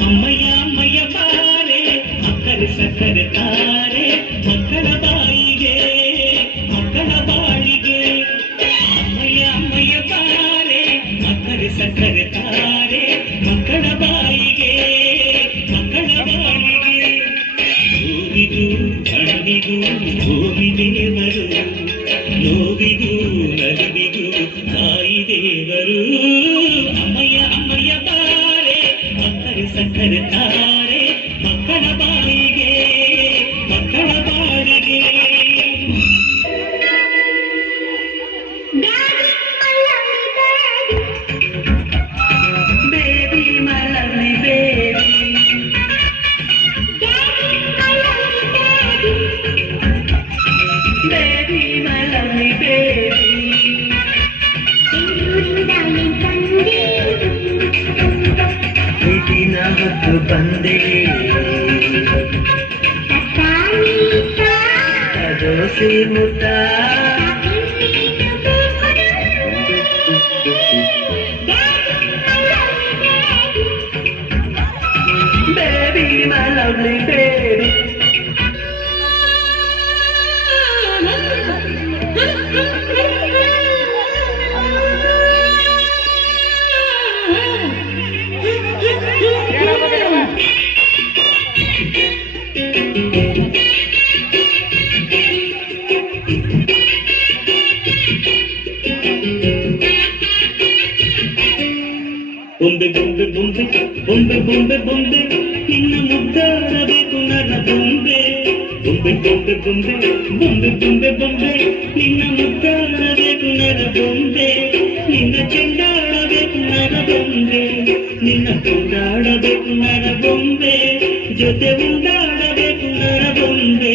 ಅಮ್ಮಯ್ಯ ಅಮ್ಮಯ್ಯ ಬಾರೆ ಅಕ್ಕರೆ ಸಕ್ಕರೆ ತಾರೆ ಮಕ್ಕಳ ಬಾಯಿಗೆ ಮಕ್ಕಳ ಬಾಳಿಗೆ ಅಮ್ಮಯ್ಯ ಅಮ್ಮಯ್ಯ ಬಾರೆ ಅಕ್ಕರೆ ಸಕ್ಕರೆ ತಾರೆ ಮಕ್ಕಳ ಬಾಯಿಗೆ ಮಕ್ಕಳ ಬಾಳಿಗೆ ಹೂವಿಗೂ ಹಣ್ಣಿಗೂ ಭೂಮಿ ದೇವರು ನೋವಿಗೂ ನಲಿವಿಗೂ ತಾಯಿ ದೇವರು ಅಮ್ಮಯ್ಯ ಅಮ್ಮಯ್ಯ ಬಾರೆ ಅಕ್ಕರೆ ಸಕ್ಕರೆ ತಾರೆ ಮಕ್ಕಳ ಬಾಯಿಗೆ ಮಕ್ಕಳ ಬಾಳಿಗೆ ಬೇಬಿ ಮಲವಿ ಬೇಬಿ ಬೇಬಿ ಮಲವಿ ಬೇಬಿ ದಿನ ಹೊತ್ತು ಬಂದೆ ದೋಸೆ ಮುದ್ದ ಬೇಬಿ ಮೈ ಲವ್ಲಿ ಬೇಬಿ ಬೊಂಬೆ ಬೊಂಬೆ ಬೊಂಬೆ ಬೊಂಬೆ ಬೊಂಬೆ ಬೊಂಬೆ ನಿನ್ನ ಮುದ್ದಾಡಬೇಕು ನನ್ನ ಬೊಂಬೆ ಬೊಂಬೆ ಬೊಂಬೆ ಬೊಂಬೆ ಬೊಂಬೆ ಬೊಂಬೆ ಬೊಂಬೆ ನಿನ್ನ ಮುದ್ದಾಡಬೇಕು ನನ್ನ ಬೊಂಬೆ ನಿನ್ನ ಚೆಂಡಾಡಬೇಕು ನನ್ನ ಬೊಂಬೆ ನಿನ್ನ ಕೊಂಡಾಡಬೇಕು ನನ್ನ ಬೊಂಬೆ ಜೊತೆ ಉಂಡಾಡಬೇಕು ನನ್ನ ಬೊಂಬೆ